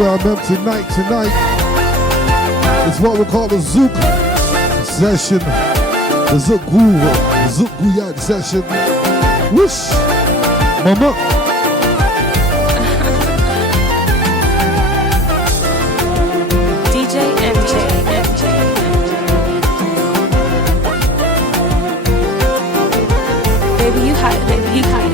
where I'm at tonight. It's what we call the Zouk session. The Zouk Gouillard session. Whoosh! Mama! DJ MJ. Baby, you hot.